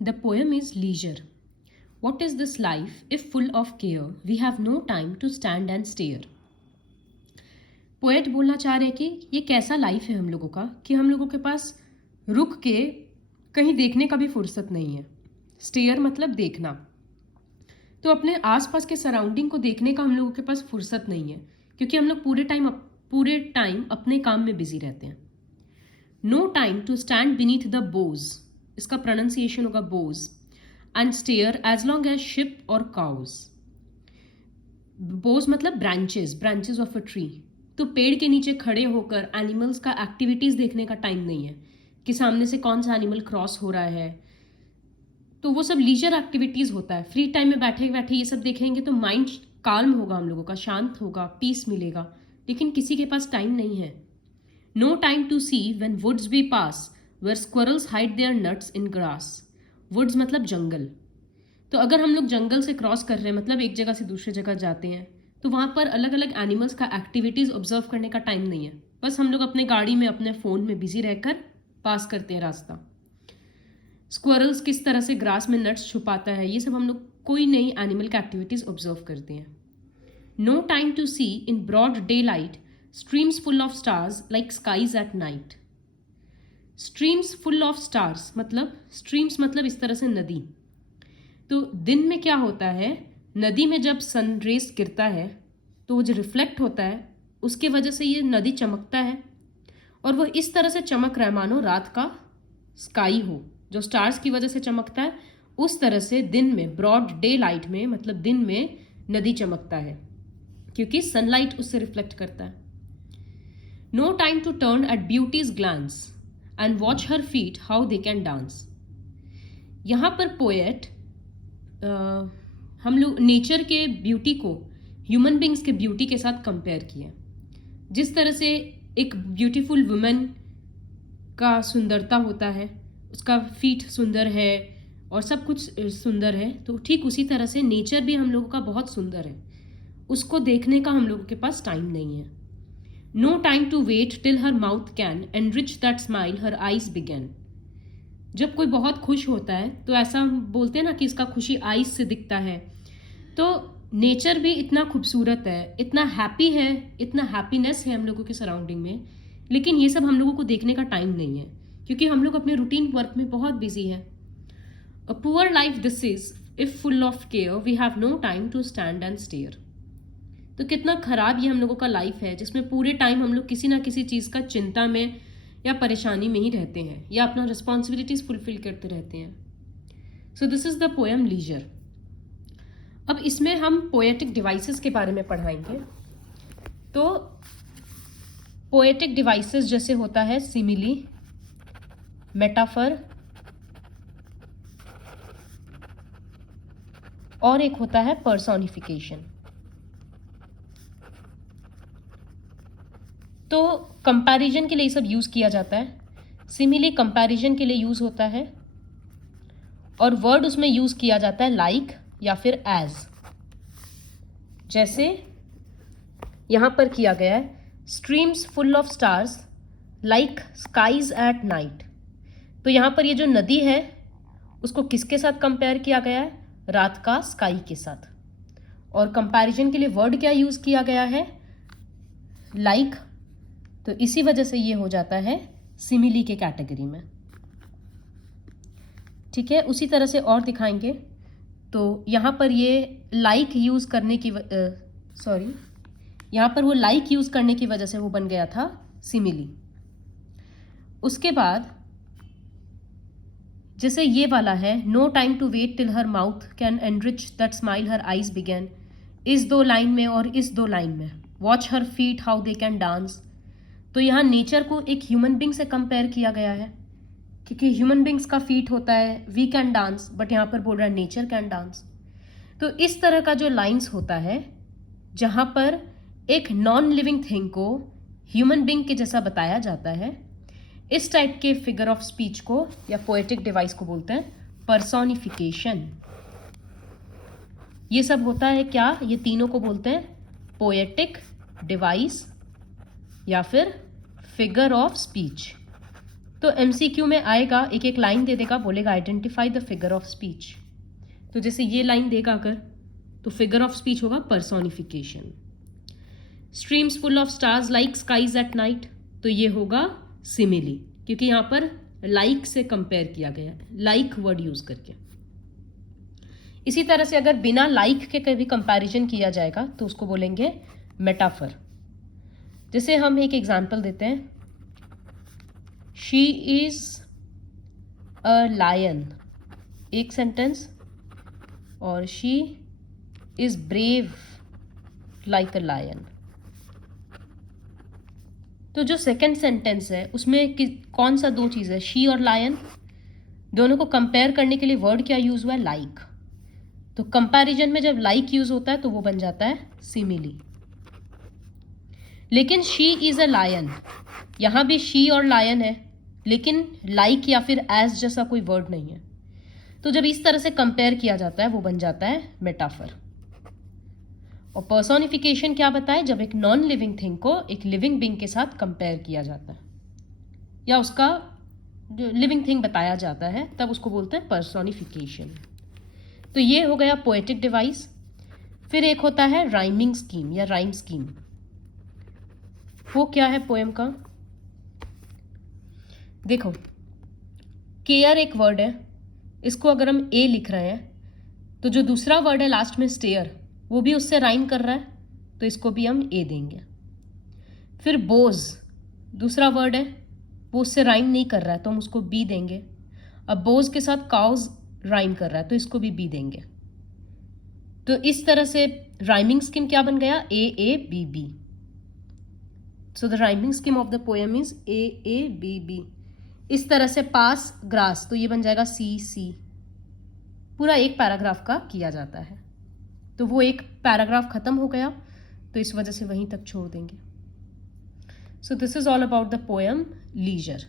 The poem is leisure. What is this life if full of care? We have no time to stand and stare. Poet बोलना चाह रहे हैं कि ये कैसा लाइफ है हम लोगों का कि हम लोगों के पास रुक के कहीं देखने का भी फुर्सत नहीं है. स्टेयर मतलब देखना. तो अपने आसपास के सराउंडिंग को देखने का हम लोगों के पास फुर्सत नहीं है क्योंकि हम लोग पूरे टाइम अपने काम में बिजी रहते हैं. No time to stand beneath the boughs, इसका प्रोनाउंसिएशन होगा boughs, and stare as long as sheep और काउज. बोज मतलब ब्रांचेस ऑफ अ ट्री. तो पेड़ के नीचे खड़े होकर एनिमल्स का एक्टिविटीज देखने का टाइम नहीं है कि सामने से कौन सा एनिमल क्रॉस हो रहा है. तो वो सब लीजर एक्टिविटीज होता है. फ्री टाइम में बैठे बैठे ये सब देखेंगे तो माइंड काल्म होगा, हम लोगों का शांत होगा, पीस मिलेगा. लेकिन किसी के पास टाइम नहीं है. No time to see when woods we pass where squirrels hide their nuts in grass. Woods मतलब जंगल. तो अगर हम लोग जंगल से क्रॉस कर रहे हैं मतलब एक जगह से दूसरी जगह जाते हैं तो वहाँ पर अलग अलग एनिमल्स का एक्टिविटीज़ ऑब्जर्व करने का टाइम नहीं है. बस हम लोग अपने गाड़ी में अपने फ़ोन में बिजी रहकर पास करते हैं रास्ता. स्क्विरल्स किस तरह से ग्रास में नट्स छुपाता है ये सब हम लोग कोई नई एनिमल का एक्टिविटीज़ ऑब्जर्व करते हैं. No time to see in broad day light streams full of stars like skies at night. Streams full of stars मतलब स्ट्रीम्स मतलब इस तरह से नदी. तो दिन में क्या होता है, नदी में जब सन रेस गिरता है तो वो जो रिफ्लेक्ट होता है उसके वजह से ये नदी चमकता है और वो इस तरह से चमक रहा है मानो रात का स्काई हो जो स्टार्स की वजह से चमकता है. उस तरह से दिन में ब्रॉड डे लाइट में मतलब दिन में नदी चमकता है क्योंकि सनलाइट उससे रिफ्लेक्ट करता है. No time to turn at beauty's glance and watch her feet how they can dance. यहाँ पर पोएट हम लोग नेचर के ब्यूटी को ह्यूमन बींग्स के ब्यूटी के साथ कंपेयर किया. जिस तरह से एक ब्यूटीफुल वुमेन का सुंदरता होता है, उसका फीट सुंदर है और सब कुछ सुंदर है, तो ठीक उसी तरह से नेचर भी हम लोगों का बहुत सुंदर है. उसको देखने का हम लोगों के पास टाइम नहीं है. No time to wait till her mouth can enrich that smile her eyes began. जब कोई बहुत खुश होता है तो ऐसा बोलते हैं ना कि इसका खुशी आईज से दिखता है. तो नेचर भी इतना खूबसूरत है, इतना हैप्पी है, इतना हैप्पीनेस है हम लोगों के सराउंडिंग में, लेकिन ये सब हम लोगों को देखने का टाइम नहीं है क्योंकि हम लोग अपने रूटीन वर्क में बहुत बिजी है. A poor life this is if full of care we have no time to stand and stare. तो कितना खराब ये हम लोगों का लाइफ है जिसमें पूरे टाइम हम लोग किसी ना किसी चीज़ का चिंता में या परेशानी में ही रहते हैं या अपना रिस्पॉन्सिबिलिटीज फुलफिल करते रहते हैं. So this is the poem leisure. अब इसमें हम पोएटिक डिवाइसेस के बारे में पढ़ाएंगे. तो पोएटिक डिवाइसेस जैसे होता है सिमिली, मेटाफर और एक होता है पर्सोनिफिकेशन. तो कंपैरिजन के लिए ये सब यूज़ किया जाता है. सिमिली कंपैरिजन के लिए यूज़ होता है और वर्ड उसमें यूज़ किया जाता है लाइक या फिर एज. जैसे यहाँ पर किया गया है streams full of stars like skies at night. तो यहाँ पर ये जो नदी है उसको किसके साथ कंपेयर किया गया है, रात का स्काई के साथ. और कंपैरिजन के लिए वर्ड क्या यूज़ किया गया है, लाइक. तो इसी वजह से ये हो जाता है सिमिली के कैटेगरी में. ठीक है, उसी तरह से और दिखाएंगे. तो यहाँ पर ये लाइक यूज़ करने की यहाँ पर वो लाइक यूज़ करने की वजह से वो बन गया था सिमिली. उसके बाद जैसे ये वाला है no time to wait till her mouth can enrich that smile her eyes began. इस दो लाइन में और इस दो लाइन में watch her feet how they can dance. तो यहाँ नेचर को एक ह्यूमन बींग से कंपेयर किया गया है क्योंकि ह्यूमन बींग्स का फीट होता है वी कैन डांस, बट यहाँ पर बोल रहा है नेचर कैन डांस. तो इस तरह का जो लाइंस होता है जहाँ पर एक नॉन लिविंग थिंग को ह्यूमन बींग के जैसा बताया जाता है, इस टाइप के फिगर ऑफ स्पीच को या पोएटिक डिवाइस को बोलते हैं पर्सोनिफिकेशन. ये सब होता है क्या, ये तीनों को बोलते हैं पोएटिक डिवाइस या फिर फिगर ऑफ स्पीच. तो MCQ में आएगा, एक एक लाइन दे देगा, बोलेगा identify the figure of speech. तो जैसे ये लाइन देगा अगर, तो फिगर ऑफ स्पीच होगा personification. Streams full of stars like skies at night, तो ये होगा सिमिली, क्योंकि यहाँ पर लाइक से कंपेयर किया गया है, लाइक वर्ड यूज करके। इसी तरह से अगर बिना लाइक के कभी कंपैरिजन किया जाएगा तो उसको बोलेंगे मेटाफर। जैसे हम एक एग्जांपल देते हैं, शी इज अ लायन, एक सेंटेंस, और she is brave like a lion. तो जो सेकंड सेंटेंस है उसमें कौन सा दो चीज़ है, शी और लायन, दोनों को कंपेयर करने के लिए वर्ड क्या यूज हुआ है, लाइक। तो कंपैरिजन में जब लाइक यूज होता है तो वो बन जाता है सिमिली। लेकिन शी इज अ लायन, यहां भी शी और लायन है, लेकिन लाइक या फिर एज जैसा कोई वर्ड नहीं है। तो जब इस तरह से कंपेयर किया जाता है वो बन जाता है मेटाफर। और पर्सोनिफिकेशन क्या बताए, जब एक नॉन लिविंग थिंग को एक लिविंग बीइंग के साथ कंपेयर किया जाता है या उसका जो लिविंग थिंग बताया जाता है, तब उसको बोलते हैं पर्सोनिफिकेशन। तो ये हो गया पोएटिक डिवाइस। फिर एक होता है राइमिंग स्कीम या राइम स्कीम। वो क्या है पोएम का, देखो केयर एक वर्ड है, इसको अगर हम ए लिख रहे हैं तो जो दूसरा वर्ड है लास्ट में स्टेयर, वो भी उससे राइम कर रहा है, तो इसको भी हम ए देंगे। फिर बोज दूसरा वर्ड है, वो उससे राइम नहीं कर रहा है तो हम उसको बी देंगे। अब बोज के साथ काउज राइम कर रहा है तो इसको भी बी देंगे। तो इस तरह से राइमिंग स्कीम क्या बन गया, A A B B. So the rhyming scheme of the poem is A A B B. इस तरह से पास ग्रास, तो ये बन जाएगा सी सी। पूरा एक पैराग्राफ का किया जाता है। तो वो एक पैराग्राफ खत्म हो गया, तो इस वजह से वहीं तक छोड़ देंगे। So this is all about the poem leisure.